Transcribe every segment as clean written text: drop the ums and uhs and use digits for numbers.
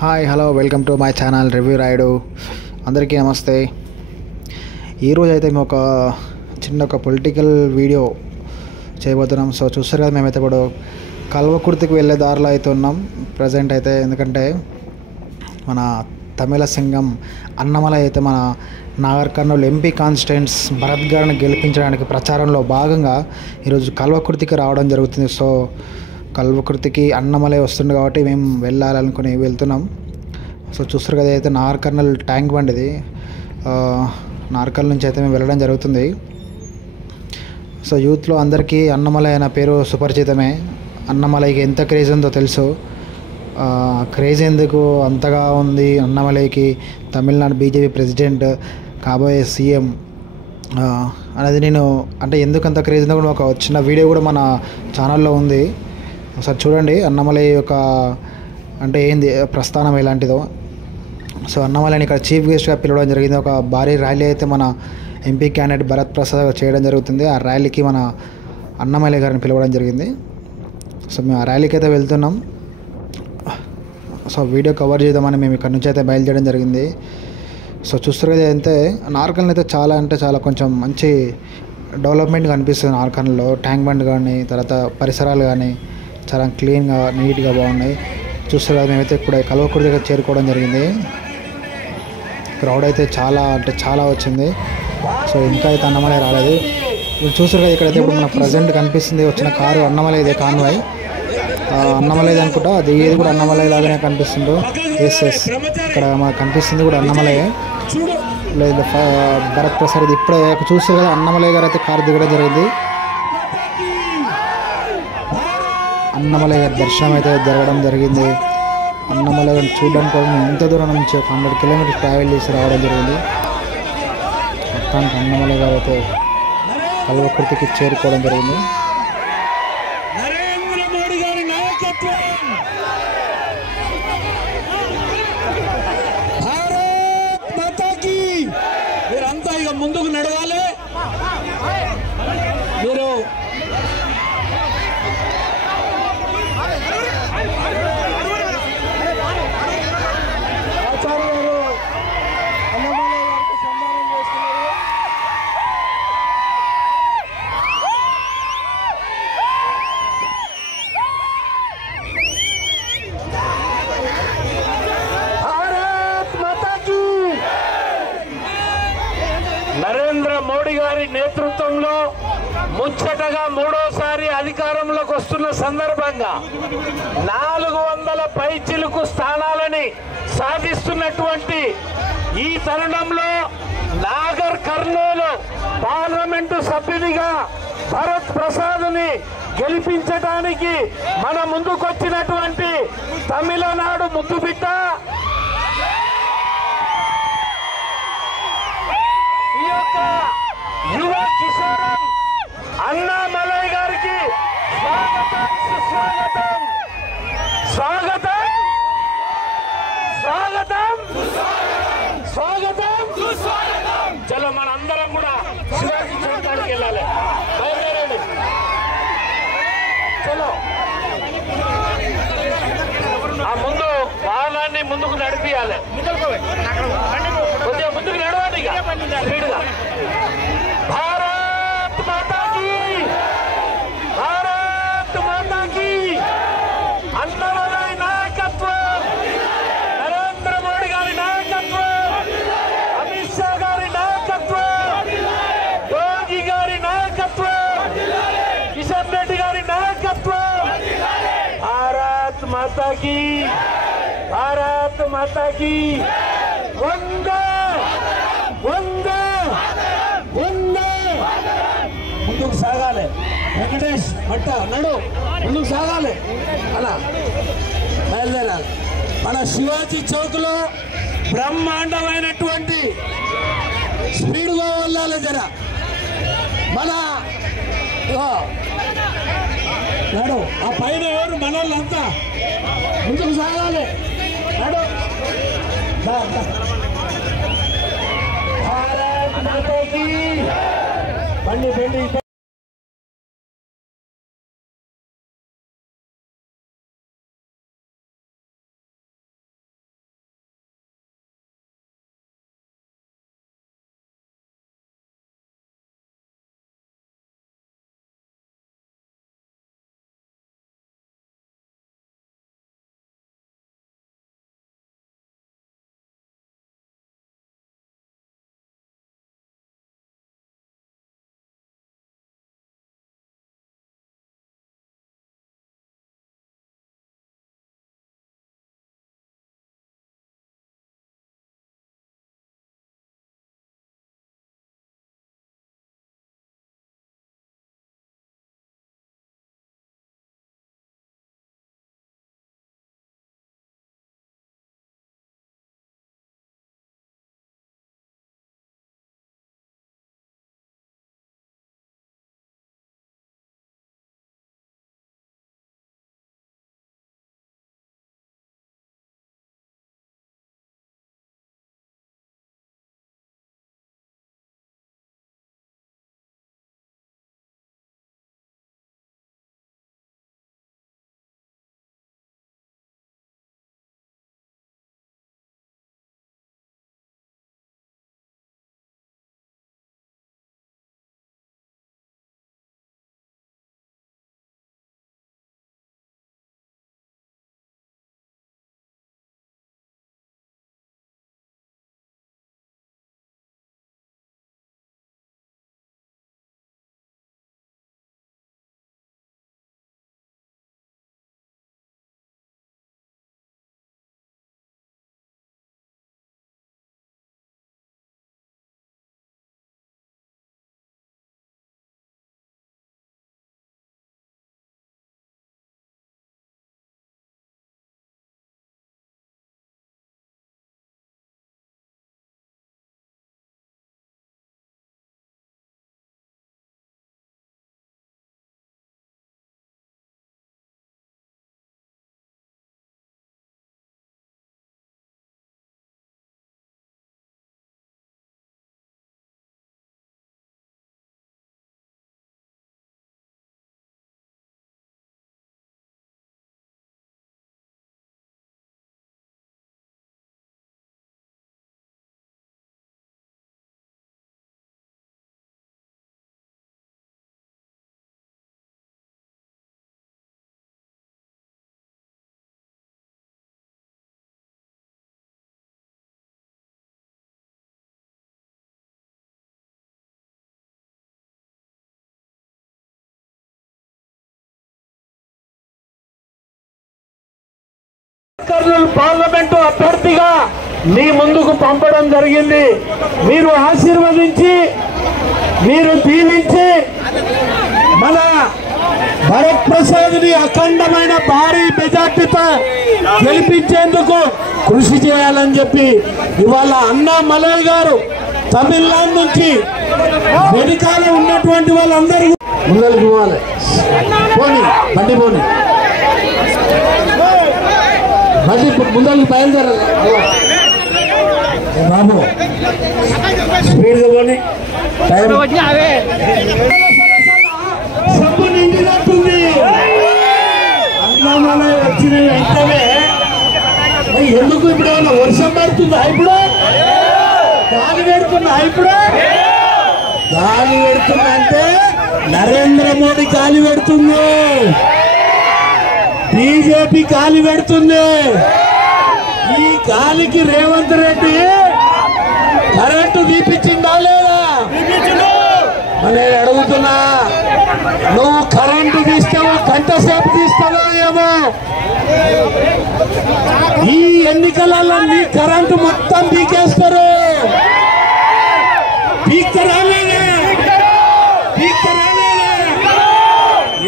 Hi hello welcome to my channel review Rayudu. అందరికీ నమస్తే. ఈరోజు అయితే మేము ఒక పొలిటికల్ వీడియో చేయబోతున్నాం. సో చూస్తారు కదా, మేమైతే ఇప్పుడు కల్వకుర్తికి వెళ్ళే దారిలో అయితే ఉన్నాం ప్రజెంట్ అయితే. ఎందుకంటే మన తమిళ సింగం అన్నమలై అయితే మన నాగర్ కర్నూలు ఎంపీ కాన్స్టిట్యుయెంట్స్ భరత్ గారిని గెలిపించడానికి ప్రచారంలో భాగంగా ఈరోజు కల్వకుర్తికి రావడం జరుగుతుంది. సో కల్వకుర్తికి అన్నమలై వస్తుంది కాబట్టి మేము వెళ్ళాలనుకుని వెళ్తున్నాం. సో చూస్తారు కదా, అయితే నాగర్ కర్నూల్ ట్యాంక్ బండ్ ఇది. నాగర్ కర్నూల్ నుంచి అయితే మేము వెళ్ళడం జరుగుతుంది. సో యూత్లో అందరికీ అన్నమలై అనే పేరు సుపరిచితమే. అన్నమలైకి ఎంత క్రేజ్ ఉందో తెలుసు. క్రేజ్ ఎందుకు అంతగా ఉంది అన్నమలైకి, తమిళనాడు బీజేపీ ప్రెసిడెంట్, కాబోయే సీఎం అనేది నేను అంటే ఎందుకు అంత క్రేజ్ ఉందో కూడా ఒక చిన్న వీడియో కూడా మన ఛానల్లో ఉంది. ఒకసారి చూడండి అన్నమలై యొక్క అంటే ఏంది ప్రస్థానం ఎలాంటిదో. సో అన్నమలైని ఇక్కడ చీఫ్ గెస్ట్గా పిలవడం జరిగింది. ఒక భారీ ర్యాలీ అయితే మన ఎంపీ క్యాండిడేట్ భరత్ ప్రసాద్ చేయడం జరుగుతుంది. ఆ ర్యాలీకి మన అన్నమలై గారిని పిలవడం జరిగింది. సో మేము ఆ ర్యాలీకి అయితే వెళ్తున్నాం. సో వీడియో కవర్ చేద్దామని మేము ఇక్కడ నుంచి అయితే బయలుదేరడం జరిగింది. సో చూస్తారు కదా, అయితే నార్కల్ అయితే చాలా అంటే చాలా కొంచెం మంచి డెవలప్మెంట్ కనిపిస్తుంది. నార్కల్లో ట్యాంక్ బండ్ కానీ, తర్వాత పరిసరాలు కానీ చాలా క్లీన్గా నీట్గా బాగున్నాయి. చూస్తారు కదా, మేమైతే ఇప్పుడు కల్వకుర్తి దగ్గర చేరుకోవడం జరిగింది. క్రౌడ్ అయితే చాలా అంటే చాలా వచ్చింది. సో ఇంకా అయితే అన్నమలై రాలేదు. ఇప్పుడు చూస్తారు కదా, ఇక్కడైతే ఇప్పుడు మన ప్రజెంట్ కనిపిస్తుంది వచ్చిన కారు అన్నమలై ఇదే కాన్వాయ్. అన్నమలై అనుకుంటా, అది ఏది కూడా అన్నమలై లాగానే కనిపిస్తుందో. ఎస్ ఇక్కడ మనకు కనిపిస్తుంది కూడా అన్నమలై లేదు. భరత్ ప్రసాద్ ఇప్పుడే చూస్తారు కదా, అన్నమలై గారు అయితే కారు దిగడం జరిగింది. అన్నమలై గారి దర్శనం అయితే జరగడం జరిగింది. అన్నమలై గారిని చూడడానికి కూడా మేము ఇంత దూరం నుంచి 100 కిలోమీటర్స్ ట్రావెల్ చేసి రావడం జరిగింది. మొత్తానికి అన్నమలై గారు అయితే కల్వకుర్తికి చేరుకోవడం జరిగింది. మీరంతా ఇక ముందుకు నడవాలి. మీరు నరేంద్ర మోడీ గారి నేతృత్వంలో ముచ్చటగా మూడోసారి అధికారంలోకి వస్తున్న సందర్భంగా 400 పైచిలుకు స్థానాలని సాధిస్తున్నటువంటి ఈ తరుణంలో నాగర్ కర్నూలు పార్లమెంటు సభ్యునిగా భరత్ ప్రసాద్ని గెలిపించడానికి మన ముందుకొచ్చినటువంటి తమిళనాడు ముద్దుబిడ్డ ఈ యొక్క యువ కిషోరం అన్నామలై గారికి స్వాగతం సుస్వాగతం. స్వాగతం స్వాగతం స్వాగతం సుస్వాగతం. చలో మనందరం కూడా శివాజీ చౌకానికి వెళ్ళాలి. బయలుదేరండి. చలో ఆ ముందు వాహనాన్ని ముందుకు నడిపియాలి. కొద్దిగా ముందుకు నడవండి ఇక స్పీడ్గా. భారత్ మాతాకి, భారత్ మాతాకి. అన్నమలై నాయకత్వం, నరేంద్ర మోడీ గారి నాయకత్వం, అమిత్ షా గారి నాయకత్వం, యోగి గారి నాయకత్వం, కిషన్ రెడ్డి గారి నాయకత్వం. భారత్ మాతాకి, భారత్ మాతాకి. వందే వందే వందే. ముందుకు సాగాలి. వెంకటేష్ భట్ట నడు, ముందుకు సాగాలి. అలా బయలుదేరాలి. మన శివాజీ చౌక్ లో బ్రహ్మాండమైనటువంటి స్పీడ్గా వెళ్ళాలి జర. మన నడు ఆ పైన ఎవరు మన వాళ్ళంతా ముందుకు సాగాలి. నడు. భారత్ మాతాకి. బండి కర్నూలు పార్లమెంటు అభ్యర్థిగా మీ ముందుకు పంపడం జరిగింది. మీరు ఆశీర్వదించి, మీరు దీవించి మన భరత్ ప్రసాద్ని అఖండమైన భారీ మెజార్టీతో గెలిపించేందుకు కృషి చేయాలని చెప్పి ఇవాళ అన్నా మలయ్ గారు తమిళనాడు నుంచి వెనుకాల ఉన్నటువంటి వాళ్ళందరూ ముందరికి పోవాలి. పోనీ బండి పోనీ, బండి ముందరికి బయలుదేరాలి బాబు, స్పీడ్గా పోనీ. సబ్బు నిండినట్టుంది. అన్నమలై వచ్చిన వెంటనే ఎందుకు ఇప్పుడు ఏమన్నా వర్షం పడుతుందా? ఇప్పుడు గాలి పెడుతుందా? ఇప్పుడు గాలి పెడుతుందంటే నరేంద్ర మోడీ గాలి పెడుతుంది, బీజేపీ గాలి పెడుతుంది. ఈ గాలికి రేవంత్ రెడ్డి కరెంటు తీపిచ్చిందా లేదా? నేను అడుగుతున్నా, నువ్వు కరెంటు తీస్తావు, గంట సేపు తీస్తావో ఏమో. ఈ ఎన్నికలలో నీ కరెంటు మొత్తం పీకేస్తారు.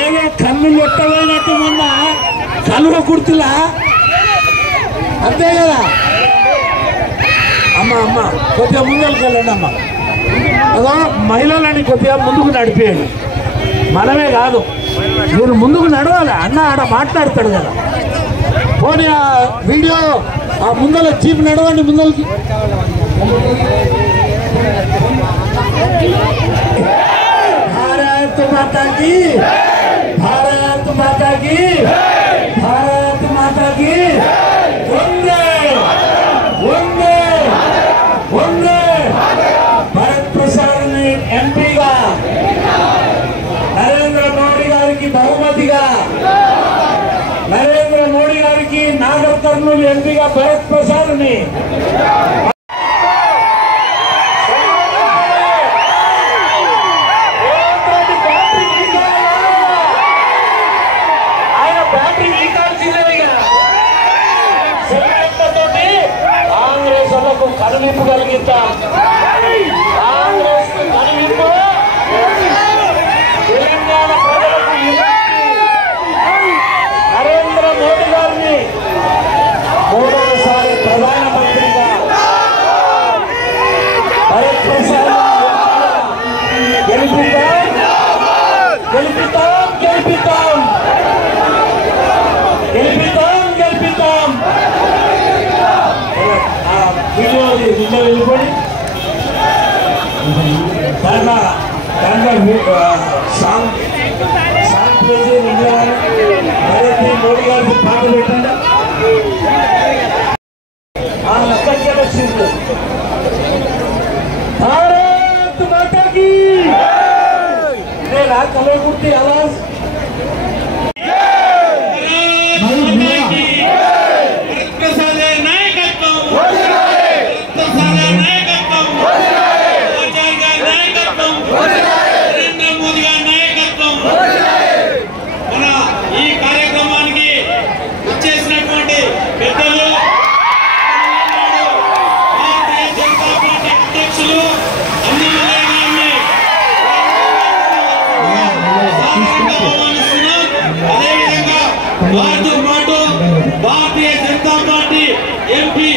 ఏదో కన్ను లొట్టమైనట్టు మొన్న కలువ కుర్తులా, అంతే కదా. అమ్మ అమ్మ కొద్దిగా ముందరికి వెళ్ళండి అమ్మ. అదో మహిళలని కొద్దిగా ముందుకు నడిపేయండి. మనమే కాదు, మీరు ముందుకు నడవాలి. అన్న ఆడ మాట్లాడతాడు కదా. పోనీ ఆ వీడియో ఆ ముందల జీప్ నడవండి ముందలకి. భారత్ మాతాకి, భారత్ మాతాకి, భారత్ మాతాకి వందే వందే వందే. భరత్ ప్రసాద్ని ఎంపీగా, నరేంద్ర మోడీ గారికి బహుమతిగా, నరేంద్ర మోడీ గారికి నాగర్ కర్నూలు ఎంపీగా భరత్ ప్రసాద్ని ఆయన బ్యాటరీ వీకాల్సిందేగా తోటి కాంగ్రెస్ వాళ్ళకు కనువిప్పు కలిగిద్దాం. కాంగ్రెస్ కనువిప్పు తెలంగాణ ప్రజలకు నరేంద్ర మోడీ గారిని మూడవసారి ప్రధానమంత్రిగా, భరత్ ప్రసాద్ గెలిపిద్దాం, గెలిపిద్దాం, గెలిపిద్దాం, గెలిపిద్దాం, గెలిపిద్దాం. వీడియో వెళ్ళిపోయి దాంట్లో సాంగ్ ప్లేసి నరేంద్ర మోడీ గారికి పాట పెట్టండి. ఆ లెక్కకి వచ్చింది. భారత్ మాతాకి colour kurti Awaaz Bharatiya Janata party MP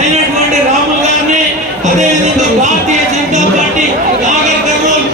అయినటువంటి రాములు గారిని, అదేవిధంగా భారతీయ జనతా పార్టీ నాగర్ కర్నూలు